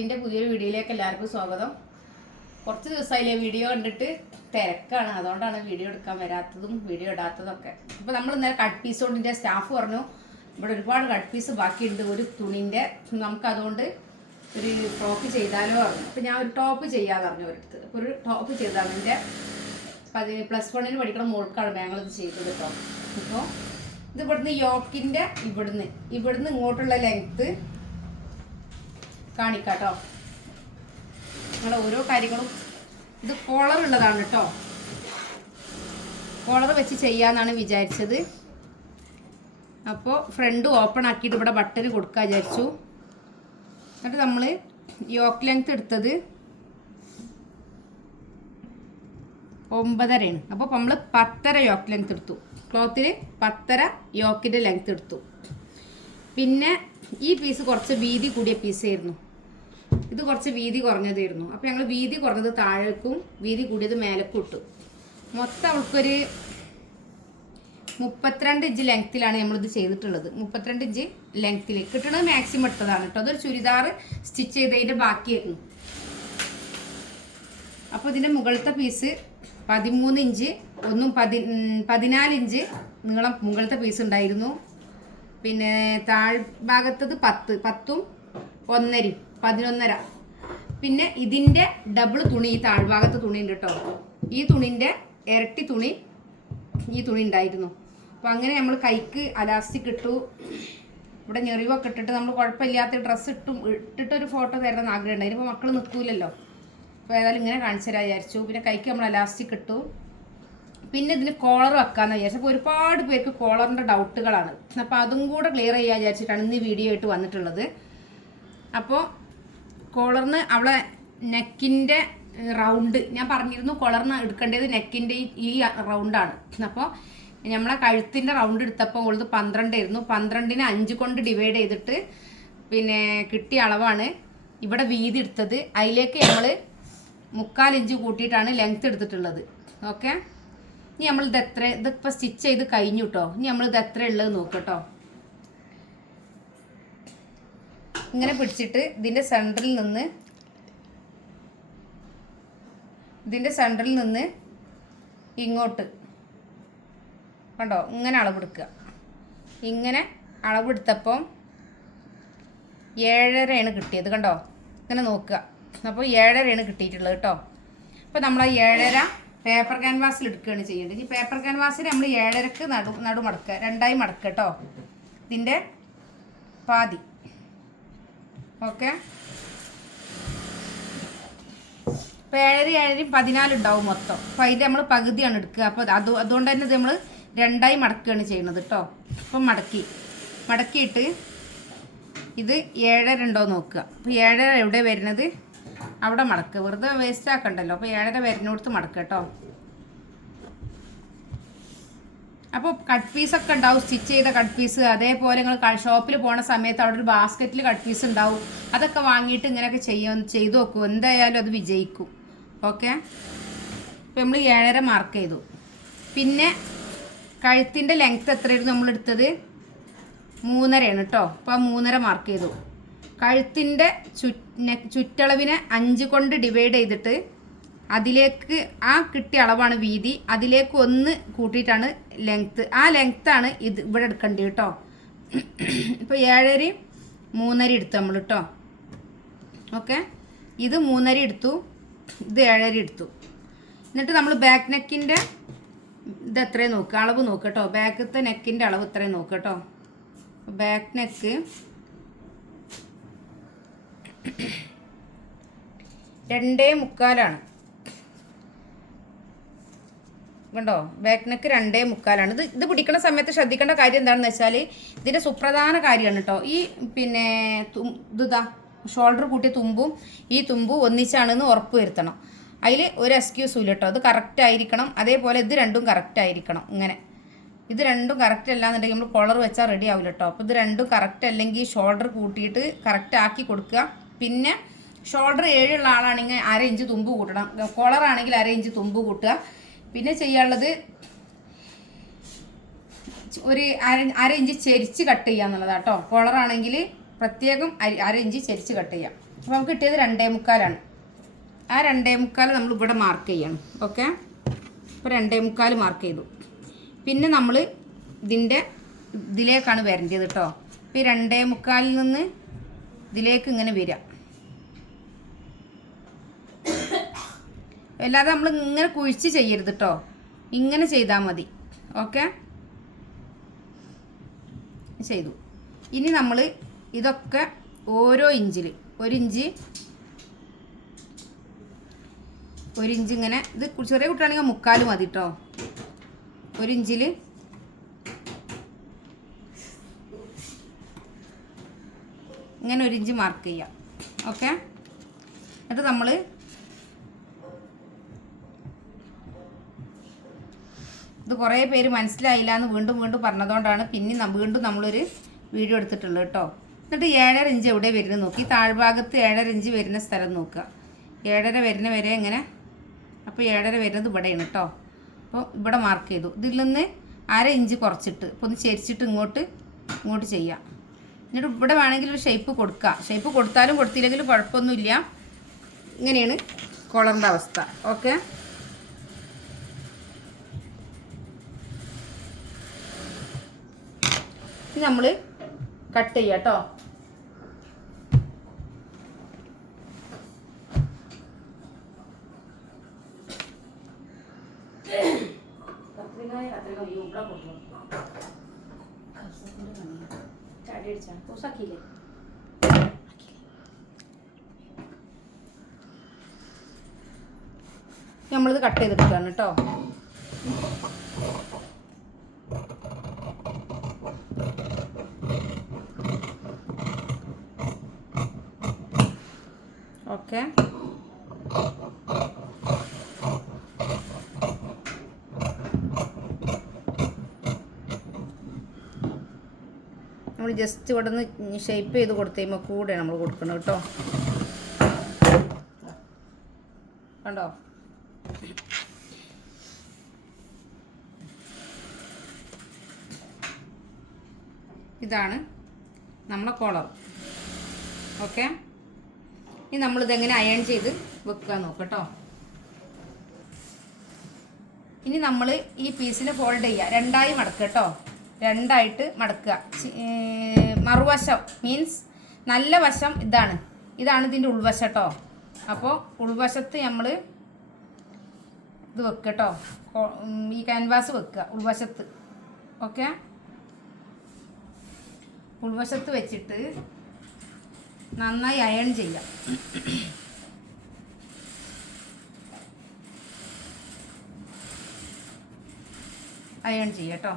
എൻ്റെ പുതിയൊരു വീഡിയോയിലേക്ക് എല്ലാവർക്കും സ്വാഗതം. കുറച്ച് ദിവസമായില്ലേ വീഡിയോ കണ്ടിട്ട് തിരക്കാണ്, അതുകൊണ്ടാണ് വീഡിയോ എടുക്കാൻ വരാത്തതും വീഡിയോ ഇടാത്തതൊക്കെ. അപ്പോൾ നമ്മൾ ഇന്നലെ കട്ട് പീസ് കൊണ്ടിൻ്റെ സ്റ്റാഫ് പറഞ്ഞു ഇവിടെ ഒരുപാട് കട്ട് പീസ് ബാക്കിയുണ്ട് ഒരു തുണിൻ്റെ, നമുക്കതുകൊണ്ട് ഒരു ടോപ്പ് ചെയ്താലോ പറഞ്ഞു. അപ്പോൾ ഞാൻ ഒരു ടോപ്പ് ചെയ്യാമെന്ന് പറഞ്ഞു ഒരിടത്ത്. അപ്പോൾ ഒരു ടോപ്പ് ചെയ്താണ് എൻ്റെ +1 പഠിക്കണം മോൾക്കാണ് ഞങ്ങളിത് ചെയ്തത് കേട്ടോ. അപ്പോൾ ഇത് ഇവിടുന്ന് യോക്കിൻ്റെ ഇവിടുന്ന് ഇങ്ങോട്ടുള്ള ലെങ്ത്ത് കാണിക്കാട്ടോ. നിങ്ങളെ ഓരോ കാര്യങ്ങളും ഇത് കോളർ ഉള്ളതാണ് കേട്ടോ. കോളർ വെച്ച് ചെയ്യാന്നാണ് വിചാരിച്ചത്. അപ്പോൾ ഫ്രണ്ട് ഓപ്പൺ ആക്കിയിട്ട് ഇവിടെ ബട്ടൺ കൊടുക്കാൻ വിചാരിച്ചു. എന്നിട്ട് നമ്മൾ യോക്ക് ലെങ്ത് എടുത്തത് 9.5 അപ്പോൾ നമ്മൾ 10.5 യോക്ക് ലെങ്ത് എടുത്തു. ക്ലോത്തിൽ 10.5 യോക്കിൻ്റെ ലെങ്ത് എടുത്തു. പിന്നെ ഈ പീസ് കുറച്ച് വീതി കൂടിയ പീസായിരുന്നു, ഇത് കുറച്ച് വീതി കുറഞ്ഞതായിരുന്നു. അപ്പോൾ ഞങ്ങൾ വീതി കുറഞ്ഞത് താഴേക്കും വീതി കൂടിയത് മേലേക്കും ഇട്ടു. മൊത്തം അവൾക്കൊരു 32 ഇഞ്ച് ലെങ്ത്തിലാണ് നമ്മളിത് ചെയ്തിട്ടുള്ളത്. 32 ഇഞ്ച് ലെങ്ത്തിൽ കിട്ടുന്നത് മാക്സിമം ഇട്ടതാണ് കേട്ടോ. അതൊരു ചുരിദാർ സ്റ്റിച്ച് ചെയ്തതിൻ്റെ ബാക്കിയായിരുന്നു. അപ്പോൾ ഇതിൻ്റെ മുകളിലത്തെ പീസ് 13 ഇഞ്ച് 14 ഇഞ്ച് നീളം മുകളിലത്തെ പീസ് ഉണ്ടായിരുന്നു. പിന്നെ താഴ്ഭാഗത്തത് 10ഉം 1.5 11.5. പിന്നെ ഇതിൻ്റെ ഡബിൾ തുണി ഈ താഴ്ഭാഗത്ത് തുണി ഉണ്ട് കേട്ടോ. ഈ തുണിൻ്റെ ഇരട്ടി തുണി ഈ തുണി ഉണ്ടായിരുന്നു. അപ്പോൾ അങ്ങനെ നമ്മൾ കൈക്ക് അലാസ്റ്റിക് ഇട്ടു. ഇവിടെ ഞെറിവൊക്കെ ഇട്ടിട്ട് നമ്മൾ കുഴപ്പമില്ലാത്ത ഡ്രസ്സ് ഇട്ടിട്ടൊരു ഫോട്ടോ തരണമെന്ന് ആഗ്രഹം ഉണ്ടായിരുന്നു. ഇപ്പോൾ മക്കൾ നിൽക്കൂലല്ലോ. അപ്പോൾ ഏതായാലും ഇങ്ങനെ കാണിച്ചു തരാൻ വിചാരിച്ചു. പിന്നെ കൈക്ക് നമ്മൾ അലാസ്റ്റിക് ഇട്ടു. പിന്നെ ഇതിന് കോളർ വെക്കാമെന്ന് വിചാരിച്ചു. അപ്പോൾ ഒരുപാട് പേർക്ക് കോളറിൻ്റെ ഡൗട്ടുകളാണ്. അപ്പോൾ അതും കൂടെ ക്ലിയർ ചെയ്യാൻ വിചാരിച്ചിട്ടാണ് ഇന്ന് വീഡിയോ ആയിട്ട് വന്നിട്ടുള്ളത്. അപ്പോൾ കോളറിന് അവളെ നെക്കിൻ്റെ റൗണ്ട് ഞാൻ പറഞ്ഞിരുന്നു, കോളറിന് എടുക്കേണ്ടത് നെക്കിൻ്റെ ഈ റൗണ്ടാണ്. അപ്പോൾ നമ്മളെ കഴുത്തിൻ്റെ റൗണ്ട് എടുത്തപ്പോൾ ഉള്ളത് 12 ആയിരുന്നു. 12നെ 5 കൊണ്ട് ഡിവൈഡ് ചെയ്തിട്ട് പിന്നെ കിട്ടിയ അളവാണ് ഇവിടെ വീതി എടുത്തത്. അതിലേക്ക് നമ്മൾ 3/4 ഇഞ്ച് കൂട്ടിയിട്ടാണ് ലെങ്ത്ത് എടുത്തിട്ടുള്ളത്. ഓക്കെ, ഇനി നമ്മൾ ഇതിപ്പോൾ സ്റ്റിച്ച് ചെയ്ത് കഴിഞ്ഞു കേട്ടോ. ഇനി നമ്മളിത് എത്ര ഉള്ളത് നോക്കട്ടോ. ഇങ്ങനെ പിടിച്ചിട്ട് ഇതിൻ്റെ സെൻറ്ററിൽ നിന്ന് ഇങ്ങോട്ട് കണ്ടോ ഇങ്ങനെ അളവെടുക്കുക. ഇങ്ങനെ അളവെടുത്തപ്പം 7.5 കിട്ടിയത് കണ്ടോ. ഇങ്ങനെ നോക്കുക. അപ്പോൾ 7.5 കിട്ടിയിട്ടുള്ളത് കേട്ടോ. അപ്പോൾ നമ്മൾ ആ 7.5 പേപ്പർ ക്യാൻവാസിൽ എടുക്കുകയാണ് ചെയ്യേണ്ടത്. ഈ പേപ്പർ ക്യാൻവാസിൽ നമ്മൾ 7.5ക്ക് നടു മടക്കുക, 2ആയി മടക്കുക കേട്ടോ. ഇതിൻ്റെ പാതി. ഓക്കെ, ഇപ്പോൾ 7.5 14 ഉണ്ടാവും മൊത്തം. അപ്പോൾ അതിൻ്റെ നമ്മൾ പകുതിയാണ് എടുക്കുക. അപ്പോൾ അതുകൊണ്ട് തന്നെ നമ്മൾ 2ആയി മടക്കുകയാണ് ചെയ്യുന്നത് കേട്ടോ. അപ്പം മടക്കിയിട്ട് ഇത് 7.5 ഉണ്ടോ നോക്കുക. അപ്പോൾ 7.5 എവിടെ വരുന്നത് അവിടെ മടക്കുക, വെറുതെ വേസ്റ്റ് ആക്കണ്ടല്ലോ. അപ്പോൾ 7.5 വരുന്നിടത്ത് മടക്കുക കേട്ടോ. അപ്പോൾ കട്ട് പീസൊക്കെ ഉണ്ടാവും, സ്റ്റിച്ച് ചെയ്ത കട്ട് പീസ്. അതേപോലെ നിങ്ങൾ ഷോപ്പിൽ പോണ സമയത്ത് അവിടെ ഒരു ബാസ്ക്കറ്റിൽ കട്ട് പീസ് ഉണ്ടാവും. അതൊക്കെ വാങ്ങിയിട്ട് ഇങ്ങനെയൊക്കെ ചെയ്തു നോക്കൂ, എന്തായാലും അത് വിജയിക്കും. ഓക്കെ, ഇപ്പോൾ നമ്മൾ 7.5 മാർക്ക് ചെയ്തു. പിന്നെ കഴുത്തിൻ്റെ ലെങ്ത്ത് എത്രയായിരുന്നു നമ്മളെടുത്തത് 3.5 കേട്ടോ. അപ്പോൾ 3.5 മാർക്ക് ചെയ്തു. കഴുത്തിൻ്റെ ചുറ്റളവിനെ 5 കൊണ്ട് ഡിവൈഡ് ചെയ്തിട്ട് അതിലേക്ക് ആ കിട്ടിയ അളവാണ് വീതി, അതിലേക്ക് 1 കൂട്ടിയിട്ടാണ് ലെങ്ത്ത്. ആ ലെങ്ത്താണ് ഇത് ഇവിടെ എടുക്കേണ്ടത് കേട്ടോ. ഇപ്പോൾ 7.5 3.5 എടുത്തു നമ്മൾ കേട്ടോ. ഓക്കെ, ഇത് 3.5 എടുത്തു, ഇത് 7.5 എടുത്തു. എന്നിട്ട് നമ്മൾ ബാക്ക് നെക്കിൻ്റെ ഇത് എത്രയും നോക്കുക, അളവ് നോക്കുക കേട്ടോ. ബാക്കത്തെ നെക്കിൻ്റെ അളവ് എത്രയും നോക്കുക കേട്ടോ. ബാക്ക് നെക്ക് 2.75 കണ്ടോ. Back neck 2.75. ഇത് പിടിക്കുന്ന സമയത്ത് ശ്രദ്ധിക്കേണ്ട കാര്യം എന്താണെന്ന് വെച്ചാൽ ഇതിൻ്റെ സുപ്രധാന കാര്യമാണ് കേട്ടോ. ഈ പിന്നെ ഇതാ ഷോൾഡർ കൂട്ടിയ തുമ്പും ഈ തുമ്പും ഒന്നിച്ചാണെന്ന് ഉറപ്പ് വരുത്തണം. അതിൽ ഒരു എക്സ്ക്യൂസും ഇല്ല കേട്ടോ. അത് കറക്റ്റ് ആയിരിക്കണം. അതേപോലെ ഇത് രണ്ടും കറക്റ്റ് ആയിരിക്കണം. ഇങ്ങനെ ഇത് രണ്ടും കറക്റ്റ് അല്ല എന്നുണ്ടെങ്കിൽ നമ്മൾ കോളർ വെച്ചാൽ റെഡി ആവില്ല കേട്ടോ. അപ്പോൾ ഇത് രണ്ടും കറക്റ്റ് അല്ലെങ്കിൽ ഷോൾഡർ കൂട്ടിയിട്ട് കറക്റ്റ് ആക്കി കൊടുക്കുക. പിന്നെ ഷോൾഡർ 7 ഉള്ള ആളാണെങ്കിൽ 1/2 ഇഞ്ച് തുമ്പ് കൂട്ടണം. കോളർ ആണെങ്കിൽ 1/2 ഇഞ്ച് തുമ്പ് കൂട്ടുക. പിന്നെ ചെയ്യാനുള്ളത് ഒരു 1/2 ഇഞ്ച് ചെരിച്ച് കട്ട് ചെയ്യുക എന്നുള്ളതാണ് കേട്ടോ. കോളർ ആണെങ്കിൽ പ്രത്യേകം 1/2 ഇഞ്ച് ചെരിച്ച് കട്ട് ചെയ്യാം. അപ്പോൾ നമുക്ക് കിട്ടിയത് 2.25 ആ 2.25 നമ്മൾ ഇവിടെ മാർക്ക് ചെയ്യണം. ഓക്കെ, ഇപ്പോൾ 2.25 മാർക്ക് ചെയ്തു. പിന്നെ നമ്മൾ ഇതിലേക്കാണ് വരേണ്ടത് കേട്ടോ. ഇപ്പോൾ ഈ 2.25 നിന്ന് ഇതിലേക്ക് ഇങ്ങനെ വരിക. അല്ലാതെ നമ്മൾ ഇങ്ങനെ കുഴിച്ച് ചെയ്യരുത് കേട്ടോ, ഇങ്ങനെ ചെയ്താൽ മതി. ഓക്കെ, ചെയ്തു. ഇനി നമ്മൾ ഇതൊക്കെ ഓരോ ഇഞ്ചിൽ 1 ഇഞ്ച് ഇങ്ങനെ, ഇത് ചെറിയ കുട്ടിയാണെങ്കിൽ 3/4 മതി കേട്ടോ. 1 ഇഞ്ചിൽ ഇങ്ങനെ 1 ഇഞ്ച് മാർക്ക് ചെയ്യാം. ഓക്കെ, എന്നിട്ട് നമ്മൾ ഇത് കുറേ പേര് മനസ്സിലായില്ല എന്ന് വീണ്ടും പറഞ്ഞതുകൊണ്ടാണ് പിന്നെ വീണ്ടും നമ്മളൊരു വീഡിയോ എടുത്തിട്ടുള്ളത് കേട്ടോ. എന്നിട്ട് 7.5 ഇഞ്ച് എവിടെ വരുന്നത് നോക്കി, താഴ്ഭാഗത്ത് 7.5 ഇഞ്ച് വരുന്ന സ്ഥലം നോക്കുക. 7.5 വരുന്ന വരെ ഇങ്ങനെ, അപ്പോൾ 7.5 വരുന്നത് ഇവിടെയാണ് കേട്ടോ. അപ്പോൾ ഇവിടെ മാർക്ക് ചെയ്തു. ഇതിൽ നിന്ന് 1/2 ഇഞ്ച് കുറച്ചിട്ട് ഇപ്പോൾ ഒന്ന് ചെരിച്ചിട്ട് ഇങ്ങോട്ട് ചെയ്യാം. എന്നിട്ട് ഇവിടെ വേണമെങ്കിൽ ഒരു ഷേപ്പ് കൊടുക്കുക. ഷേപ്പ് കൊടുത്താലും കൊടുത്തില്ലെങ്കിലും കുഴപ്പമൊന്നുമില്ല. ഇങ്ങനെയാണ് കോളറിൻ്റെ അവസ്ഥ. ഓക്കെ, ഇനി നമ്മൾ കട്ട് ചെയ്യാം കേട്ടോ. നമ്മളിത് കട്ട് ചെയ്തെടുക്കുകയാണ് കേട്ടോ. ഓക്കെ, നമ്മൾ ജസ്റ്റ് ഇവിടെ നിന്ന് ഷേപ്പ് ചെയ്ത് കൊടുത്തു കഴിയുമ്പോൾ കൂടെ നമ്മൾ കൊടുക്കണം കേട്ടോ. കണ്ടോ, ഇതാണ് നമ്മളെ കോളർ. ഓക്കെ, ഇനി നമ്മളിതെങ്ങനെ അയൺ ചെയ്ത് വെക്കാൻ നോക്കട്ടോ. ഇനി നമ്മൾ ഈ പീസിനെ ഫോൾഡ് ചെയ്യുക, 2ആയി മടക്കുക കേട്ടോ. 2ആയിട്ട് മടക്കുക. മറുവശം മീൻസ് നല്ല വശം ഇതാണ് ഇതിൻ്റെ ഉൾവശം കേട്ടോ. അപ്പോൾ ഉൾവശത്ത് നമ്മൾ ഇത് വെക്കുക കേട്ടോ. ഈ ക്യാൻവാസ് വെക്കുക ഉൾവശത്ത്. ഓക്കെ, ഉൾവശത്ത് വെച്ചിട്ട് നന്നായി അയൺ ചെയ്യാം. അയൺ ചെയ്യാം കേട്ടോ.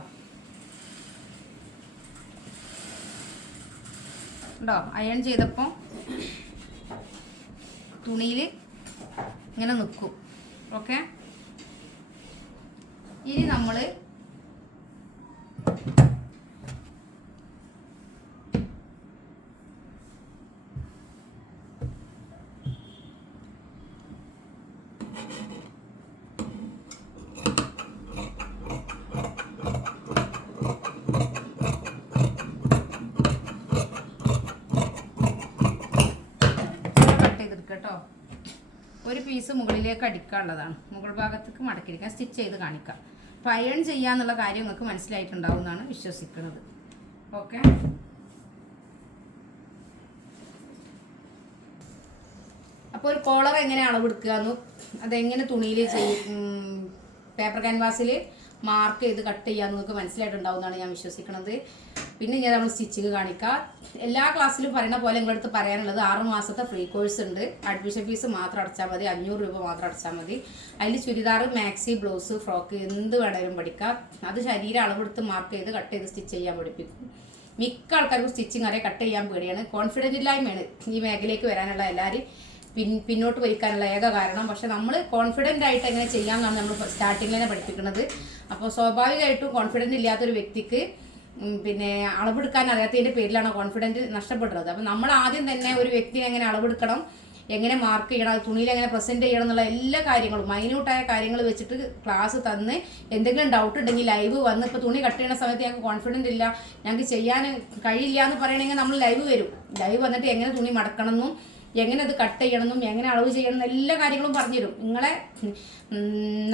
ഉണ്ടോ, അയൺ ചെയ്തപ്പോൾ തുണിയിൽ ഇങ്ങനെ നിൽക്കും. ഓക്കെ, ഇനി നമ്മൾ കേട്ടോ, ഒരു പീസ് മുകളിലേക്ക് അടിക്കാനുള്ളതാണ്. മുകൾ ഭാഗത്തേക്ക് മടക്കിയിരിക്കാൻ സ്റ്റിച്ച് ചെയ്ത് കാണിക്കാം. അപ്പോൾ അയൺ ചെയ്യാന്നുള്ള കാര്യം നിങ്ങൾക്ക് മനസ്സിലായിട്ടുണ്ടാവും എന്നാണ് വിശ്വസിക്കുന്നത്. ഓക്കെ, അപ്പോൾ ഒരു കോളർ എങ്ങനെ അളവെടുക്കുക എന്നും അതെങ്ങനെ തുണിയിൽ പേപ്പർ ക്യാൻവാസിൽ മാർക്ക് ചെയ്ത് കട്ട് ചെയ്യാൻ നിങ്ങൾക്ക് മനസ്സിലായിട്ടുണ്ടാവും എന്നാണ് ഞാൻ വിശ്വസിക്കുന്നത്. പിന്നെ ഞാൻ നമ്മൾ സ്റ്റിച്ചിങ് കാണിക്കാം. എല്ലാ ക്ലാസ്സിലും പറയുന്ന പോലെ നിങ്ങളടുത്ത് പറയാനുള്ളത് 6 മാസത്തെ ഫ്രീ കോഴ്സ് ഉണ്ട്. അഡ്മിഷൻ ഫീസ് മാത്രം അടച്ചാൽ മതി, 500 രൂപ മാത്രം അടച്ചാൽ മതി. അതിൽ ചുരിദാർ, മാക്സി, ബ്ലൗസ്, ഫ്രോക്ക് എന്ത് വേണേലും പഠിക്കാം. അത് ശരീരം അളവെടുത്ത് മാർക്ക് ചെയ്ത് കട്ട് ചെയ്ത് സ്റ്റിച്ച് ചെയ്യാൻ പഠിപ്പിക്കും. മിക്ക ആൾക്കാർക്കും സ്റ്റിച്ചിങ് അറിയാൻ കട്ട് ചെയ്യാൻ പേടിയാണ്. കോൺഫിഡൻ്റ് ഇല്ലായ്മയാണ് ഈ മേഖലയ്ക്ക് വരാനുള്ള എല്ലാവരും പിന്നോട്ട് വലിക്കാനുള്ള ഏക കാരണം. പക്ഷെ നമ്മൾ കോൺഫിഡൻ്റ് ആയിട്ട് എങ്ങനെ ചെയ്യാമെന്നാണ് നമ്മൾ സ്റ്റാർട്ടിങ്ങിൽ തന്നെ പഠിപ്പിക്കുന്നത്. അപ്പോൾ സ്വാഭാവികമായിട്ടും കോൺഫിഡൻ്റ് ഇല്ലാത്തൊരു വ്യക്തിക്ക് പിന്നെ അളവെടുക്കാൻ അറിയാത്തതിൻ്റെ പേരിലാണ് കോൺഫിഡൻറ്റ് നഷ്ടപ്പെടുന്നത്. അപ്പോൾ നമ്മൾ ആദ്യം തന്നെ ഒരു വ്യക്തിയെ എങ്ങനെ അളവെടുക്കണം, എങ്ങനെ മാർക്ക് ചെയ്യണം, അത് തുണിയിൽ എങ്ങനെ പ്രസൻറ്റ് ചെയ്യണം എന്നുള്ള എല്ലാ കാര്യങ്ങളും മൈന്യൂട്ടായ കാര്യങ്ങൾ വെച്ചിട്ട് ക്ലാസ് തന്ന് എന്തെങ്കിലും ഡൗട്ട് ഉണ്ടെങ്കിൽ ലൈവ് വന്ന് ഇപ്പോൾ തുണി കട്ട് ചെയ്യുന്ന സമയത്ത് ഞങ്ങൾക്ക് കോൺഫിഡൻ്റ് ഇല്ല, ഞങ്ങൾക്ക് ചെയ്യാൻ കഴിയില്ല എന്ന് പറയണമെങ്കിൽ നമ്മൾ ലൈവ് വരും. ലൈവ് വന്നിട്ട് എങ്ങനെ തുണി മടക്കണം എന്നും എങ്ങനെ അത് കട്ട് ചെയ്യണമെന്നും എങ്ങനെ അളവ് ചെയ്യണം എല്ലാ കാര്യങ്ങളും പറഞ്ഞുതരും. നിങ്ങളെ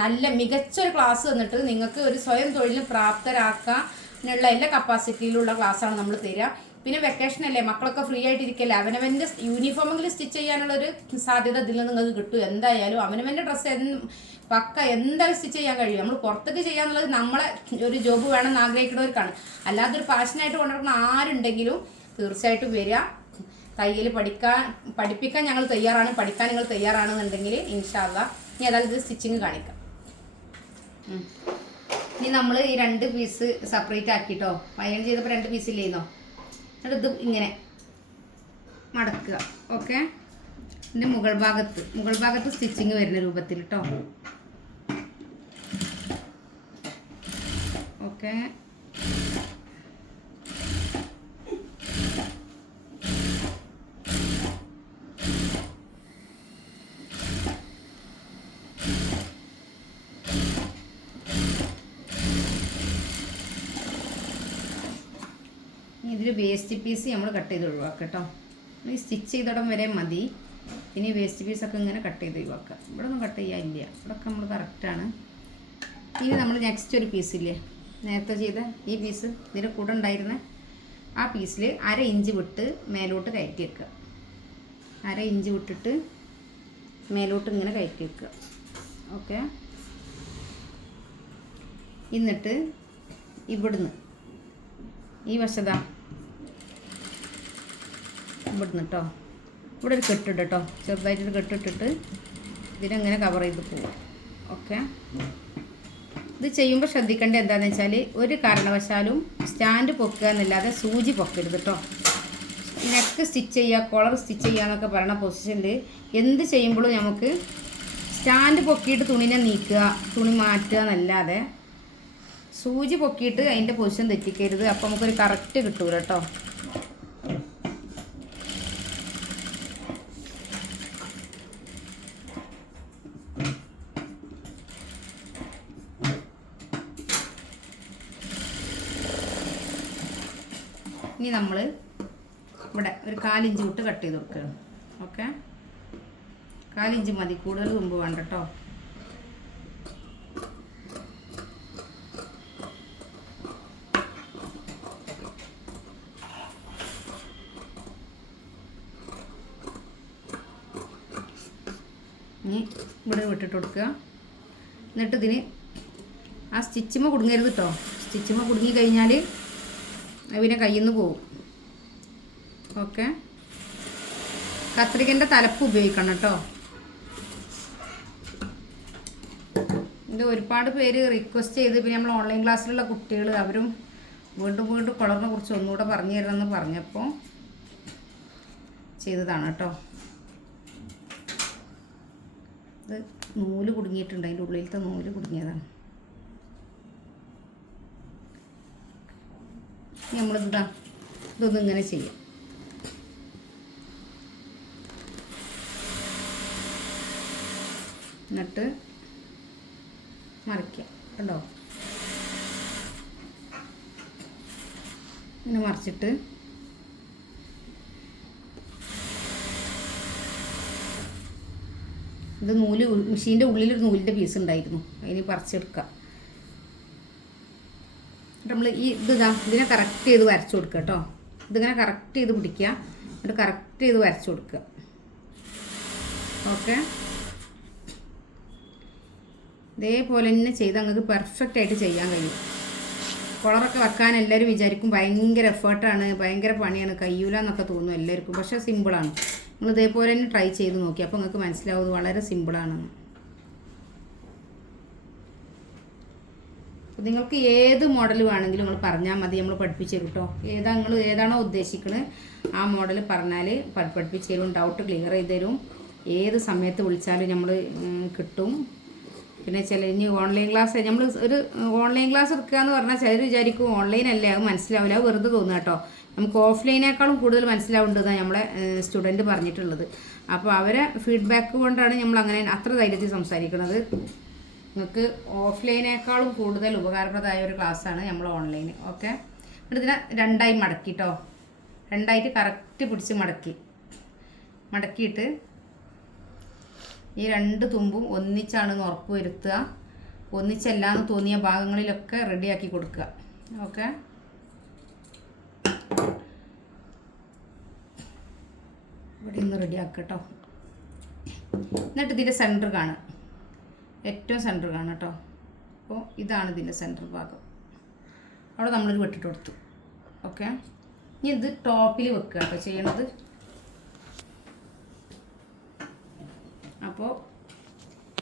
നല്ല മികച്ചൊരു ക്ലാസ് തന്നിട്ട് നിങ്ങൾക്ക് ഒരു സ്വയം തൊഴിലിന് പ്രാപ്തരാക്കാനുള്ള എല്ലാ കപ്പാസിറ്റിയിലുള്ള ക്ലാസ്സാണ് നമ്മൾ തരിക. പിന്നെ വെക്കേഷൻ അല്ലേ, മക്കളൊക്കെ ഫ്രീ ആയിട്ടിരിക്കല്ലേ, അവനവൻ്റെ യൂണിഫോമെങ്കിലും സ്റ്റിച്ച് ചെയ്യാനുള്ളൊരു സാധ്യത ഇതിൽ നിങ്ങൾക്ക് കിട്ടും. എന്തായാലും അവനവൻ്റെ ഡ്രസ്സ് പക്ക എന്തായാലും സ്റ്റിച്ച് ചെയ്യാൻ കഴിയും. നമ്മൾ പുറത്തേക്ക് ചെയ്യാന്നുള്ളത് നമ്മളെ ഒരു ജോബ് വേണമെന്ന് ആഗ്രഹിക്കുന്നവർക്കാണ്. അല്ലാതെ ഒരു പാഷനായിട്ട് കൊണ്ടുവരുന്ന ആരുണ്ടെങ്കിലും തീർച്ചയായിട്ടും വരിക. തയ്യൽ പഠിപ്പിക്കാൻ ഞങ്ങൾ തയ്യാറാണ്, പഠിക്കാൻ നിങ്ങൾ തയ്യാറാണെന്നുണ്ടെങ്കിൽ ഇൻഷാ അല്ലാഹ് ഇനി അതായത് ഇത് സ്റ്റിച്ചിങ് കാണിക്കാം. ഇനി നമ്മൾ ഈ 2 പീസ് സെപ്പറേറ്റ് ആക്കിട്ടോ, അയൺ ചെയ്തപ്പോൾ 2 പീസ് ഇല്ലേന്നോ, എന്നിട്ട് ഇത് ഇങ്ങനെ മടക്കുക. ഓക്കെ, ഇതിൻ്റെ മുകൾ ഭാഗത്ത് സ്റ്റിച്ചിങ് വരുന്ന രൂപത്തിൽ കേട്ടോ. ഓക്കെ, ഇതിൽ വേസ്റ്റ് പീസ് നമ്മൾ കട്ട് ചെയ്ത് ഒഴിവാക്കുക കേട്ടോ. ഈ സ്റ്റിച്ച് ചെയ്തിടം വരെ മതി. ഇനി വേസ്റ്റ് പീസൊക്കെ ഇങ്ങനെ കട്ട് ചെയ്ത് ഒഴിവാക്കുക. ഇവിടെ ഒന്നും കട്ട് ചെയ്യാനില്ല, ഇവിടെയൊക്കെ നമ്മൾ കറക്റ്റാണ്. ഇനി നമ്മൾ നെക്സ്റ്റ് ഒരു പീസില്ലേ, നേരത്തെ ചെയ്ത ഈ പീസ് ഇതിൻ്റെ കൂടെ ഉണ്ടായിരുന്ന ആ പീസിൽ 1/2 ഇഞ്ച് വിട്ട് മേലോട്ട് കയറ്റി വെക്കുക. 1/2 ഇഞ്ച് വിട്ടിട്ട് മേലോട്ട് ഇങ്ങനെ കയറ്റി വെക്കുക. ഓക്കെ, എന്നിട്ട് ഇവിടുന്ന് ഈ വശത ഇവിടുന്ന് കേട്ടോ, ഇവിടെ ഒരു കെട്ടിട്ട് കേട്ടോ, ചെറുതായിട്ടൊരു കെട്ടിട്ടിട്ട് ഇതിനെങ്ങനെ കവർ ചെയ്ത് പോവും. ഓക്കെ, ഇത് ചെയ്യുമ്പോൾ ശ്രദ്ധിക്കേണ്ടത് എന്താണെന്ന് വെച്ചാൽ ഒരു കാരണവശാലും സ്റ്റാൻഡ് പൊക്കുക എന്നല്ലാതെ സൂചി പൊക്കരുത് കേട്ടോ. നെക്ക് സ്റ്റിച്ച് ചെയ്യുക, കോളർ സ്റ്റിച്ച് ചെയ്യുക എന്നൊക്കെ പറയുന്ന പൊസിഷനിൽ എന്ത് ചെയ്യുമ്പോഴും നമുക്ക് സ്റ്റാൻഡ് പൊക്കിയിട്ട് തുണിനെ നീക്കുക, തുണി മാറ്റുക എന്നല്ലാതെ സൂചി പൊക്കിയിട്ട് അതിൻ്റെ പൊസിഷൻ തെറ്റിക്കരുത്. അപ്പോൾ നമുക്കൊരു കറക്റ്റ് കിട്ടൂല കേട്ടോ. ഇനി നമ്മൾ ഇവിടെ ഒരു 1/4 ഇഞ്ച് വിട്ട് കട്ട് ചെയ്ത് കൊടുക്കുകയാണ്. ഓക്കെ, 1/4 ഇഞ്ച് മതി, കൂടുതൽ തുമ്പ് വേണ്ട കേട്ടോ. ഇനി ഇവിടെ വിട്ടിട്ട് കൊടുക്കുക. എന്നിട്ട് ഇതിന് ആ സ്റ്റിച്ചുമ്മ കുടുങ്ങരുത് കേട്ടോ. സ്റ്റിച്ചുമ്മ കുടുങ്ങി കഴിഞ്ഞാൽ പിന്നെ കയ്യിൽ നിന്ന് പോവും. ഓക്കെ, കത്രികൻ്റെ തലപ്പ് ഉപയോഗിക്കണം കേട്ടോ. ഇത് ഒരുപാട് പേര് റിക്വസ്റ്റ് ചെയ്ത്, പിന്നെ നമ്മൾ ഓൺലൈൻ ക്ലാസ്സിലുള്ള കുട്ടികൾ അവരും വീണ്ടും കളറിനെ കുറിച്ച് ഒന്നുകൂടെ പറഞ്ഞു തരണമെന്ന് പറഞ്ഞപ്പോൾ ചെയ്തതാണ് കേട്ടോ. ഇത് നൂല് കുടുങ്ങിയിട്ടുണ്ട്, അതിൻ്റെ ഉള്ളിലത്തെ നൂല് കുടുങ്ങിയതാണ്. ഇതൊന്നും ഇങ്ങനെ ചെയ്യാം. എന്നിട്ട് മറിക്കാം കേട്ടോ. ഇങ്ങനെ മറിച്ചിട്ട് ഇത് നൂല് മെഷീൻ്റെ ഉള്ളിലൊരു നൂലിൻ്റെ പീസ് ഉണ്ടായിരുന്നു, അതിന് പറിച്ചെടുക്കാം. നമ്മൾ ഇതിനെ കറക്റ്റ് ചെയ്ത് വരച്ചു കൊടുക്കുക കേട്ടോ. ഇതിങ്ങനെ കറക്റ്റ് ചെയ്ത് പിടിക്കുക, എന്നിട്ട് കറക്റ്റ് ചെയ്ത് വരച്ചു കൊടുക്കുക. ഓക്കെ, ഇതേപോലെ തന്നെ ചെയ്ത് നിങ്ങൾക്ക് പെർഫെക്റ്റ് ആയിട്ട് ചെയ്യാൻ കഴിയും. കളറൊക്കെ വെക്കാൻ എല്ലാവരും വിചാരിക്കും ഭയങ്കര എഫേർട്ടാണ്, ഭയങ്കര പണിയാണ്, കഴിയൂല എന്നൊക്കെ തോന്നും എല്ലാവർക്കും. പക്ഷേ സിമ്പിളാണ്. നിങ്ങൾ ഇതേപോലെ തന്നെ ട്രൈ ചെയ്ത് നോക്കി, അപ്പോൾ നിങ്ങൾക്ക് മനസ്സിലാവും വളരെ സിമ്പിളാണെന്ന്. നിങ്ങൾക്ക് ഏത് മോഡൽ വേണമെങ്കിലും നിങ്ങൾ പറഞ്ഞാൽ മതി, നമ്മൾ പഠിപ്പിച്ചു തരും കേട്ടോ. നിങ്ങൾ ഏതാണോ ഉദ്ദേശിക്കുന്നത് ആ മോഡൽ പറഞ്ഞാൽ പഠിപ്പിച്ചു തരും, ഡൗട്ട് ക്ലിയർ ചെയ്ത് തരും. ഏത് സമയത്ത് വിളിച്ചാലും നമ്മൾ കിട്ടും. പിന്നെ ഇനി ഓൺലൈൻ ക്ലാസ് നമ്മൾ ഒരു ഓൺലൈൻ ക്ലാസ് എടുക്കുക എന്ന് പറഞ്ഞാൽ ചിലർ വിചാരിക്കും ഓൺലൈൻ അല്ലേ, അത് മനസ്സിലാവില്ല, അത് വെറുതെ തോന്നുക കേട്ടോ. നമുക്ക് ഓഫ്ലൈനേക്കാളും കൂടുതൽ മനസ്സിലാവേണ്ടതാണ് നമ്മളെ സ്റ്റുഡൻറ്റ് പറഞ്ഞിട്ടുള്ളത്. അപ്പോൾ അവരെ ഫീഡ്ബാക്ക് കൊണ്ടാണ് നമ്മൾ അങ്ങനെ അത്ര ധൈര്യത്തിൽ സംസാരിക്കുന്നത്. നിങ്ങൾക്ക് ഓഫ്ലൈനേക്കാളും കൂടുതൽ ഉപകാരപ്രദമായ ഒരു ക്ലാസ്സാണ് നമ്മൾ ഓൺലൈൻ. ഓക്കെ, എന്നിട്ട് ഇതിനെ 2ആയി മടക്കി കേട്ടോ. 2ആയിട്ട് കറക്റ്റ് പിടിച്ച് മടക്കിയിട്ട് ഈ 2 തുമ്പും ഒന്നിച്ചാണെന്ന് ഉറപ്പ് വരുത്തുക. ഒന്നിച്ചല്ലാന്ന് തോന്നിയ ഭാഗങ്ങളിലൊക്കെ റെഡിയാക്കി കൊടുക്കുക. ഓക്കെ, ഇവിടെ ഒന്ന് റെഡിയാക്കുക കേട്ടോ. എന്നിട്ട് ഇതിൻ്റെ സെൻറ്റർ കാണുക, ഏറ്റവും സെൻറ്റർ കാണുക കേട്ടോ. അപ്പോൾ ഇതാണ് ഇതിൻ്റെ സെൻറ്റർ ഭാഗം. അവിടെ നമ്മളൊരു വെട്ടിട്ട് കൊടുത്തു. ഓക്കെ, ഇനി ഇത് ടോപ്പിൽ വെക്കുക കേട്ടോ ചെയ്യണത്. അപ്പോൾ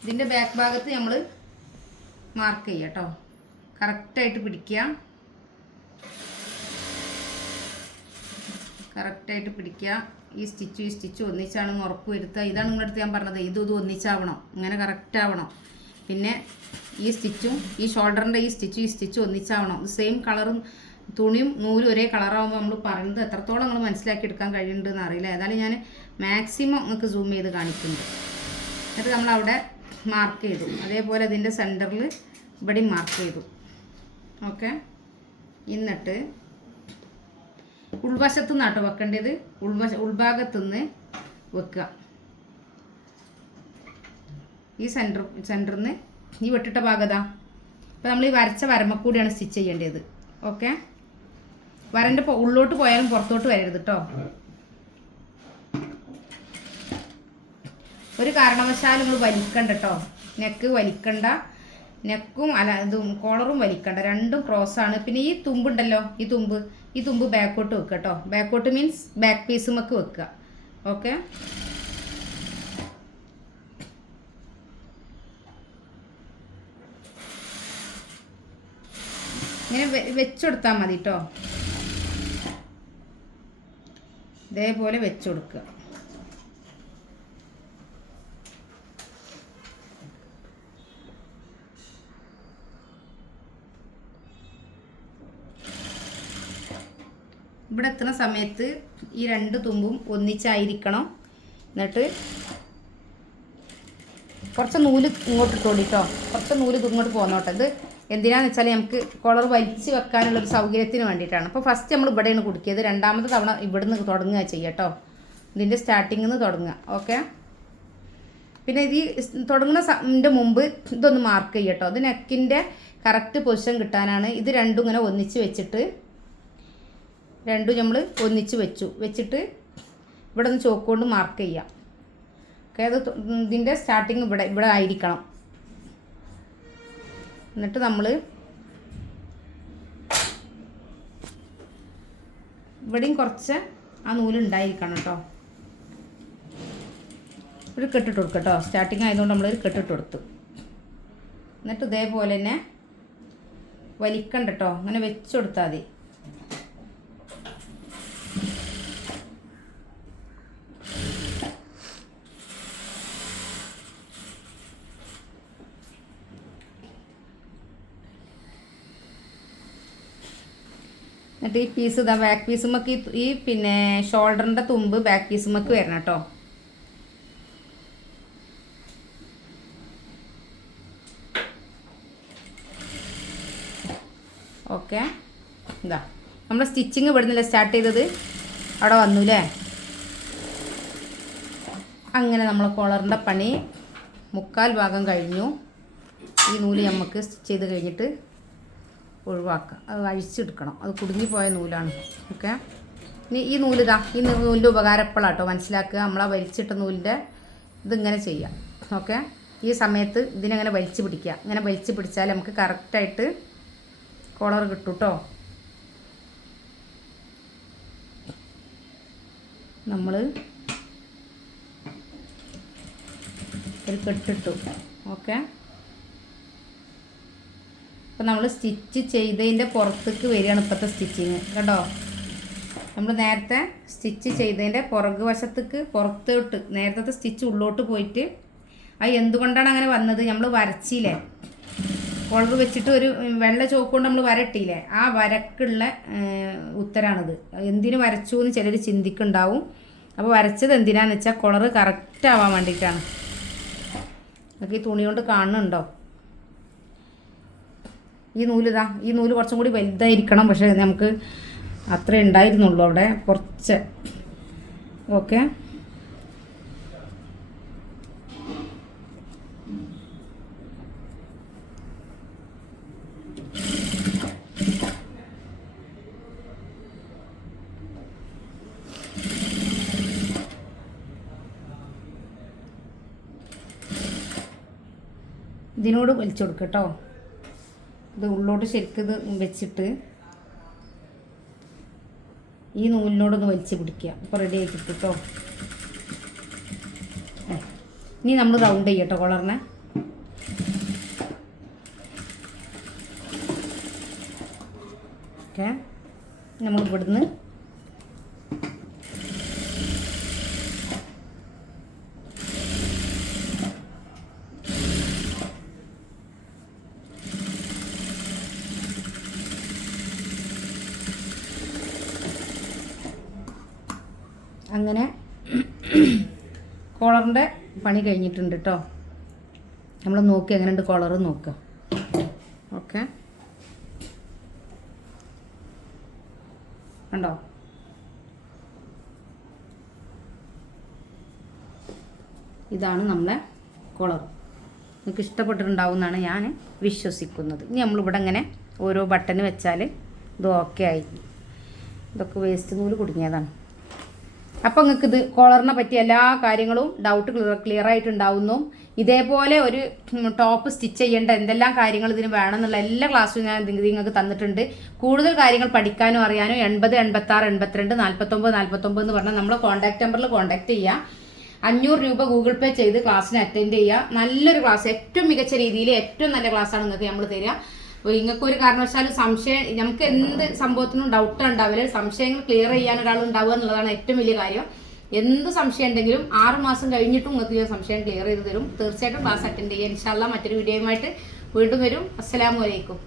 ഇതിൻ്റെ ബാക്ക് ഭാഗത്ത് നമ്മൾ മാർക്ക് ചെയ്യുക കേട്ടോ. കറക്റ്റായിട്ട് പിടിക്കുക, കറക്റ്റായിട്ട് പിടിക്കുക. ഈ സ്റ്റിച്ച് ഒന്നിച്ചാണെന്ന് ഉറപ്പ് വരുത്തുക. ഇതാണ് നിങ്ങളുടെ അടുത്ത് ഞാൻ പറഞ്ഞത്, ഇത് ഒന്നിച്ചാവണം, ഇങ്ങനെ കറക്റ്റ് ആവണം. പിന്നെ ഈ സ്റ്റിച്ചും ഈ ഷോൾഡറിൻ്റെ ഈ സ്റ്റിച്ചും ഒന്നിച്ചാവണം. സെയിം കളറും തുണിയും നൂലും ഒരേ കളറാകുമ്പോൾ നമ്മൾ പറയുന്നത് എത്രത്തോളം നിങ്ങൾ മനസ്സിലാക്കിയെടുക്കാൻ കഴിയുന്നുണ്ടെന്ന് അറിയില്ല. ഏതായാലും ഞാൻ മാക്സിമം നിങ്ങൾക്ക് സൂം ചെയ്ത് കാണിക്കുന്നുണ്ട്. എന്നിട്ട് നമ്മളവിടെ മാർക്ക് ചെയ്തു. അതേപോലെ അതിൻ്റെ സെൻറ്ററിൽ ഇവിടെയും മാർക്ക് ചെയ്തു. ഓക്കെ, എന്നിട്ട് ഉൾവശത്തു നിന്നാട്ടോ വെക്കേണ്ടത്. ഉൾഭാഗത്തു നിന്ന് വെക്കുക. ഈ സെൻറ്ററിൽ നിന്ന് ഈ വെട്ടിട്ട ഭാഗതാ. അപ്പോൾ നമ്മൾ ഈ വരച്ച വരമക്കൂടിയാണ് സ്റ്റിച്ച് ചെയ്യേണ്ടത്. ഓക്കെ, വരൻ്റെ ഉള്ളോട്ട് പോയാലും പുറത്തോട്ട് വരരുത് കേട്ടോ. ഒരു കാരണവശാലും നിങ്ങൾ വലിക്കണ്ട കേട്ടോ. നെക്ക് വലിക്കണ്ട, നെക്കും ഇതും കോളറും വലിക്കണ്ട, രണ്ടും ക്രോസാണ്. പിന്നെ ഈ തുമ്പുണ്ടല്ലോ, ഈ തുമ്പ് ബാക്കോട്ട് വെക്കുക കേട്ടോ. ബാക്കോട്ട് മീൻസ് ബാക്ക് പീസുമൊക്കെ വെക്കുക. ഓക്കെ, ഇങ്ങനെ വെച്ചുകൊടുത്താൽ മതി കേട്ടോ. ഇതേപോലെ വെച്ചു കൊടുക്കുക. ഇവിടെ എത്തുന്ന സമയത്ത് ഈ 2 തുമ്പും ഒന്നിച്ചായിരിക്കണം. എന്നിട്ട് കുറച്ച് നൂല് ഇങ്ങോട്ട് ഇട്ടോളിട്ടോ. കുറച്ച് നൂല് ഇങ്ങോട്ട് പോന്നോട്ടെ. ഇത് എന്തിനാന്ന് വെച്ചാൽ നമുക്ക് കോളർ വലിച്ച് വെക്കാനുള്ളൊരു സൗകര്യത്തിന് വേണ്ടിയിട്ടാണ്. അപ്പോൾ ഫസ്റ്റ് നമ്മൾ ഇവിടെയാണ് കുടുക്കിയത്. രണ്ടാമത്തെ തവണ ഇവിടുന്ന് തുടങ്ങുക ചെയ്യുക കേട്ടോ. ഇതിൻ്റെ സ്റ്റാർട്ടിങ്ങിൽ നിന്ന് തുടങ്ങുക. ഓക്കെ, പിന്നെ ഈ തുടങ്ങുന്നതിൻ്റെ മുമ്പ് ഇതൊന്ന് മാർക്ക് ചെയ്യുക കേട്ടോ. ഇത് നെക്കിൻ്റെ കറക്റ്റ് പൊസിഷൻ കിട്ടാനാണ്. ഇത് രണ്ടും ഇങ്ങനെ ഒന്നിച്ച് വെച്ചിട്ട് നമ്മൾ ഒന്നിച്ച് വെച്ചിട്ട് ഇവിടെ നിന്ന് ചോക്ക് കൊണ്ട് മാർക്ക് ചെയ്യാം. ഓക്കെ, അത് ഇതിൻ്റെ സ്റ്റാർട്ടിങ് ഇവിടെ ആയിരിക്കണം. എന്നിട്ട് നമ്മൾ ഇവിടെയും കുറച്ച് ആ നൂലുണ്ടായിരിക്കണം കേട്ടോ. ഒരു കെട്ടിട്ട് കൊടുക്കുക കേട്ടോ. സ്റ്റാർട്ടിങ് ആയതുകൊണ്ട് നമ്മളൊരു കെട്ടിട്ട് കൊടുത്തു. എന്നിട്ട് ഇതേപോലെ തന്നെ വലിക്കണ്ട കേട്ടോ. അങ്ങനെ വെച്ച് കൊടുത്താൽ മതി. എന്നിട്ട് ഈ പീസ് ഇതാ ബാക്ക് പീസുമൊക്കെ ഈ പിന്നെ ഷോൾഡറിൻ്റെ തുമ്പ് ബാക്ക് പീസുമൊക്കെ വരണം കേട്ടോ. ഓക്കെ, ഇതാ നമ്മൾ സ്റ്റിച്ചിങ് ഇവിടെ നിന്നല്ലേ സ്റ്റാർട്ട് ചെയ്തത്, അവിടെ വന്നുല്ലേ. അങ്ങനെ നമ്മൾ കോളറിൻ്റെ പണി 3/4 ഭാഗം കഴിഞ്ഞു. ഈ നൂല് നമുക്ക് സ്റ്റിച്ച് ചെയ്ത് കഴിഞ്ഞിട്ട് ഒഴിവാക്കുക. അത് അഴിച്ചെടുക്കണം, അത് കുടുങ്ങിപ്പോയ നൂലാണ്. ഓക്കെ, ഇനി ഈ നൂലിതാ, ഈ നൂലിൻ്റെ ഉപകാരം എപ്പോഴാട്ടോ മനസ്സിലാക്കുക. നമ്മളാ വലിച്ചിട്ട നൂലിൻ്റെ ഇതിങ്ങനെ ചെയ്യാം. ഓക്കെ, ഈ സമയത്ത് ഇതിനെങ്ങനെ വലിച്ച് പിടിക്കുക. ഇങ്ങനെ വലിച്ച് പിടിച്ചാൽ നമുക്ക് കറക്റ്റായിട്ട് കോളർ കിട്ടും കേട്ടോ. നമ്മൾ ഒരു കെട്ടിട്ടു. ഓക്കെ, അപ്പോൾ നമ്മൾ സ്റ്റിച്ച് ചെയ്തതിൻ്റെ പുറത്തേക്ക് വരികയാണ് ഇപ്പോഴത്തെ സ്റ്റിച്ചിങ് കേട്ടോ. നമ്മൾ നേരത്തെ സ്റ്റിച്ച് ചെയ്തതിൻ്റെ പുറകു വശത്തേക്ക് പുറത്തോട്ട് നേരത്തെ സ്റ്റിച്ച് ഉള്ളോട്ട് പോയിട്ട് അത് എന്തുകൊണ്ടാണ് അങ്ങനെ വന്നത്, നമ്മൾ വരച്ചില്ലേ കോളർ വെച്ചിട്ട് ഒരു വെള്ള ചോക്ക് കൊണ്ട് നമ്മൾ വരട്ടിയില്ലേ, ആ വരക്കുള്ള ഉത്തരാണിത്. എന്തിനു വരച്ചു എന്ന് ചിലർ ചിന്തിക്കുന്നുണ്ടാവും. അപ്പോൾ വരച്ചത് എന്തിനാന്ന് വെച്ചാൽ കോളർ കറക്റ്റ് ആവാൻ വേണ്ടിയിട്ടാണ്. നമുക്ക് ഈ തുണി കൊണ്ട് കാണുന്നുണ്ടോ, ഈ നൂലിതാ, ഈ നൂല് കുറച്ചും കൂടി വലുതായിരിക്കണം. പക്ഷേ നമുക്ക് അത്ര ഉണ്ടായിരുന്നുള്ളൂ അവിടെ കുറച്ച്. ഓക്കെ, ഇതിനോട് വലിച്ചു കൊടുക്കുക കേട്ടോ. ഇത് ഉള്ളോട്ട് ശരിക്കും ഇത് വെച്ചിട്ട് ഈ നൂലിനോടൊന്ന് വലിച്ച് പിടിക്കുക. അപ്പോൾ റെഡി ആയി കിട്ടും കേട്ടോ. ഇനി നമ്മൾ റൗണ്ട് ചെയ്യട്ടോ കോളറിനെ. ഓക്കെ, നമ്മൾ ഇവിടുന്ന് അങ്ങനെ കോളറിൻ്റെ പണി കഴിഞ്ഞിട്ടുണ്ട് കേട്ടോ. നമ്മൾ നോക്കി എങ്ങനെയുണ്ട് കോളർ നോക്കുക. ഓക്കെ, കണ്ടോ? ഇതാണ് നമ്മളെ കോളർ. നിങ്ങൾക്ക് ഇഷ്ടപ്പെട്ടിട്ടുണ്ടാവും എന്നാണ് ഞാൻ വിശ്വസിക്കുന്നത്. ഇനി നമ്മളിവിടെ ഇങ്ങനെ ഓരോ ബട്ടൺ വെച്ചാൽ ഇത് ഓക്കെ ആയി. ഇതൊക്കെ വേസ്റ്റ് നൂല് കുടുങ്ങിയതാണ്. അപ്പോൾ നിങ്ങൾക്ക് ഇത് കോളറിനെ പറ്റിയ എല്ലാ കാര്യങ്ങളും ഡൗട്ട് ക്ലിയർ ആയിട്ടുണ്ടാവുന്നു. ഇതേപോലെ ഒരു ടോപ്പ് സ്റ്റിച്ച് ചെയ്യേണ്ട എന്തെല്ലാം കാര്യങ്ങൾ ഇതിന് വേണമെന്നുള്ള എല്ലാ ക്ലാസ്സും ഞാൻ നിങ്ങൾക്ക് തന്നിട്ടുണ്ട്. കൂടുതൽ കാര്യങ്ങൾ പഠിക്കാനും അറിയാനും 80 86 82 49 49 എന്ന് പറഞ്ഞാൽ നമ്മളെ കോൺടാക്ട് നമ്പറിൽ കോൺടാക്ട് ചെയ്യുക. 500 രൂപ ഗൂഗിൾ പേ ചെയ്ത് ക്ലാസ്സിന് അറ്റൻഡ് ചെയ്യുക. നല്ലൊരു ക്ലാസ്, ഏറ്റവും മികച്ച രീതിയിൽ ഏറ്റവും നല്ല ക്ലാസ്സാണ് നിങ്ങൾക്ക് നമ്മൾ തരിക. നിങ്ങൾക്ക് ഒരു കാരണവശാലും സംശയം, നമുക്ക് എന്ത് സംഭവത്തിനും ഡൗട്ട് ഉണ്ടാവില്ല. സംശയങ്ങൾ ക്ലിയർ ചെയ്യാൻ ഒരാൾ ഉണ്ടാവുക എന്നുള്ളതാണ് ഏറ്റവും വലിയ കാര്യം. എന്ത് സംശയം ഉണ്ടെങ്കിലും 6 മാസം കഴിഞ്ഞിട്ടും നിങ്ങൾക്ക് ഞാൻ സംശയം ക്ലിയർ ചെയ്ത് തരും. തീർച്ചയായിട്ടും ക്ലാസ് അറ്റൻഡ് ചെയ്യുക. ഇൻഷാ അല്ലാഹ് മറ്റൊരു വീഡിയോയുമായിട്ട് വീണ്ടും വരും. അസ്സലാമു അലൈക്കും.